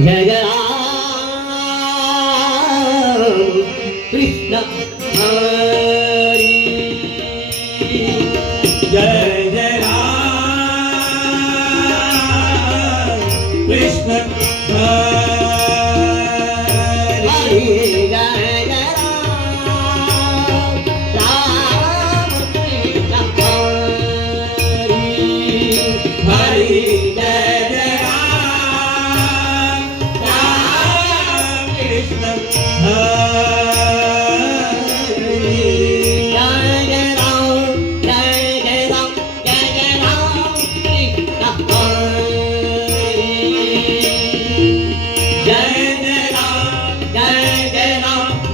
Jai Jai Krishna Hari Jai Jai Ram Krishna Hari Jai Jai Ram Krishna Hari Hari Jai Jai Ram Krishna Hari Jai Jai Ram Jai Jai Ram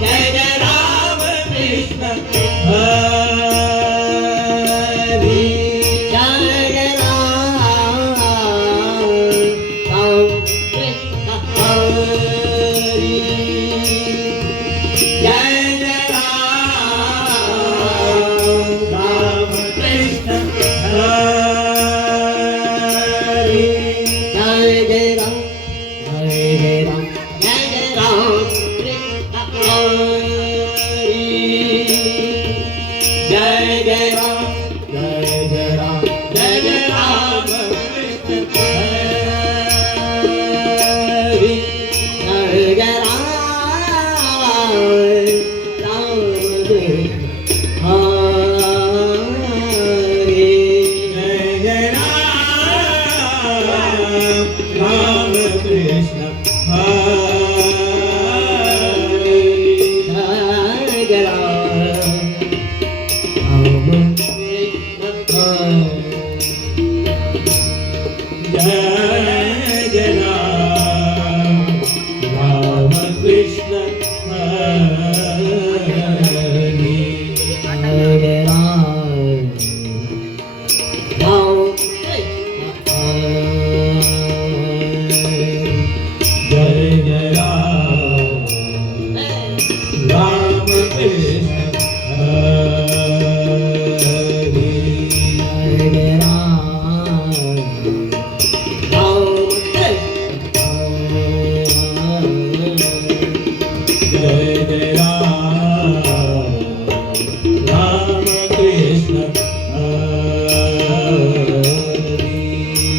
Jai Jai Ram Krishna Hari Jai Jai Ram Ram Krishna Hari Jai Jai Ram Krishna Hari Jai Jai Ram Jai Jai Ram Krishna Hari Jai Jai Ram Krishna Hari Jai Jai Ram Krishna Hari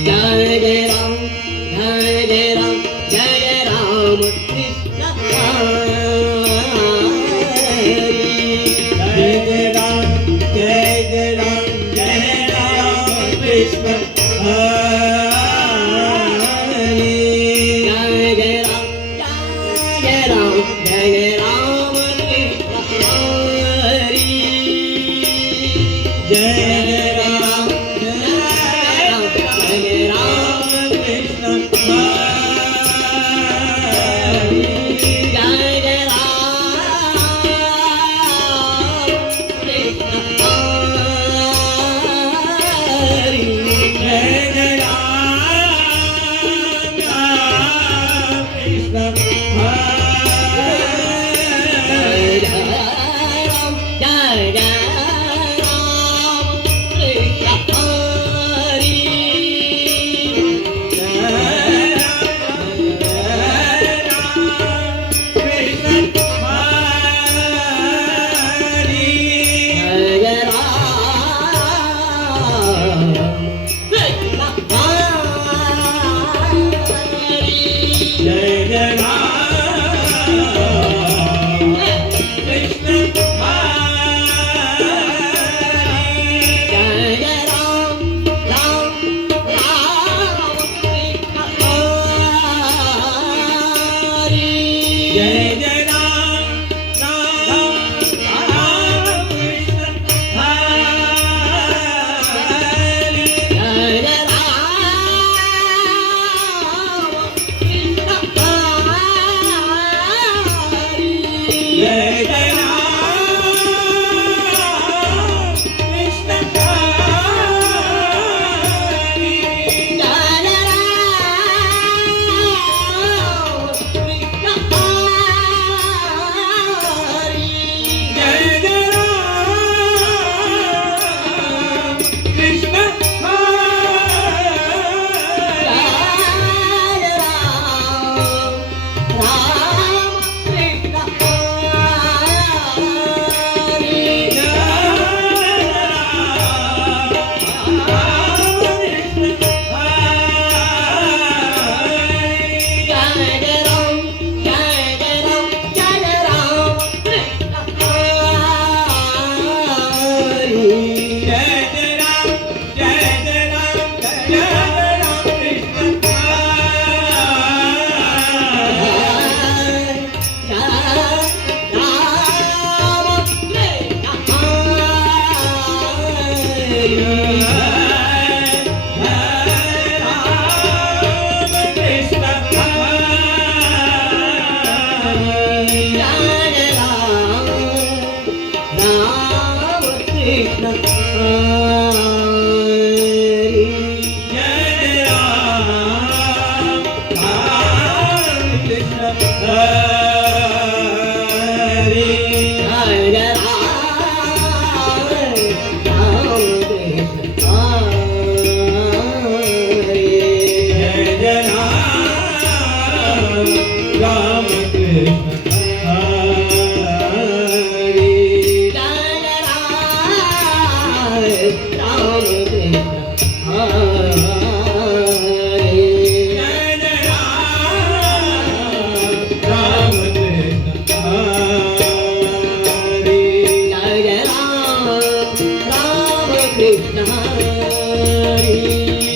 Jai Jai Ram Jai Jai Ram Jai Jai Ram Krishna Hari Jai Jai Ram Jai Jai Ram Jai Ram Krishna Hari Jai Jai Ram Jai Jai Ram Jai Jai Ram Krishna Hari Jai Jai Ram Jai Jai Ram Krishna Hari Jai Jai Ram Krishna Hari Jai Jai Ram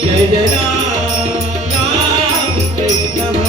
Jai Jai Ram Ram Krishna